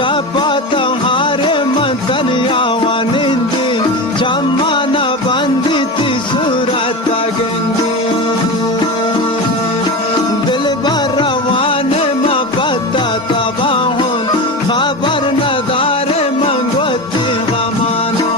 شفاعت هر من دنیا وانندی جمانا بندی تی صورت گندی دل بر روان ما پتا تباہن خبر ندار من گوتی غمانا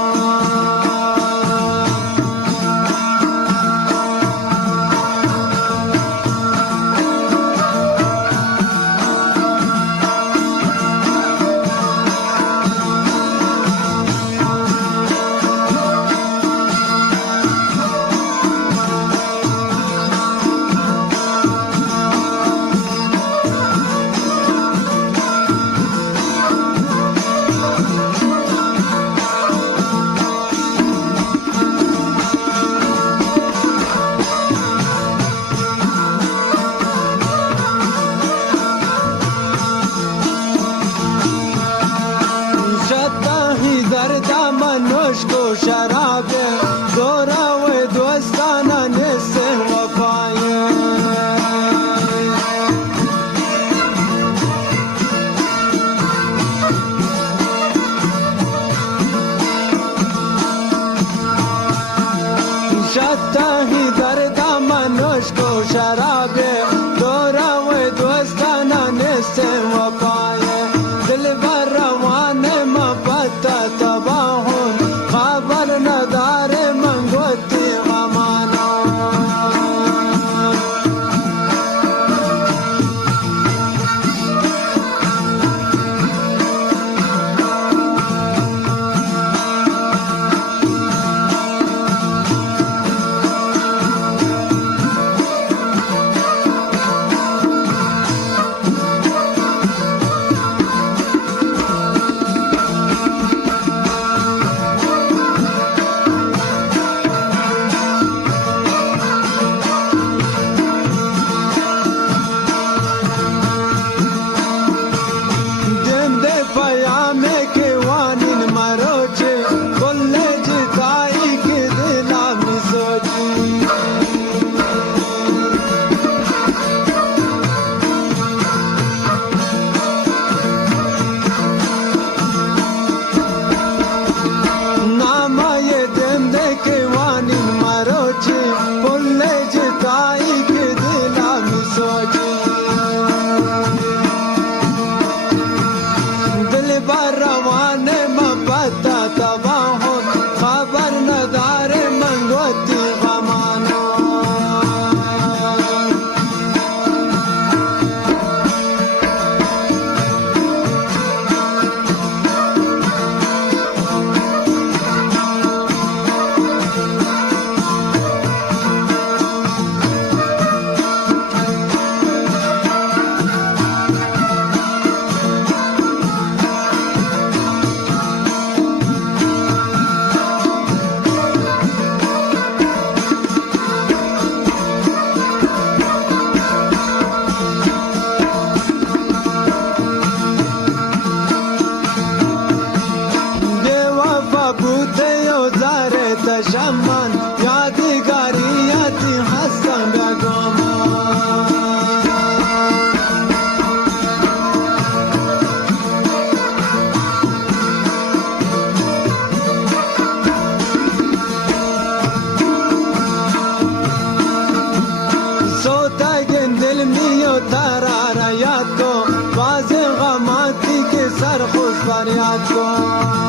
منوش کو شراب دورا و دوستانا نسه وفای شتا ہی درد منوش کو شراب دورا و دوستانا نسه وفای دل بر روان ما پتا تباہن خبر ندار من گوتی غمانا شمان یادگاریاتی هستم بگمان سوتاگن دل میو ترارا یاد کو باز غماتی که سرخوش فریاد کو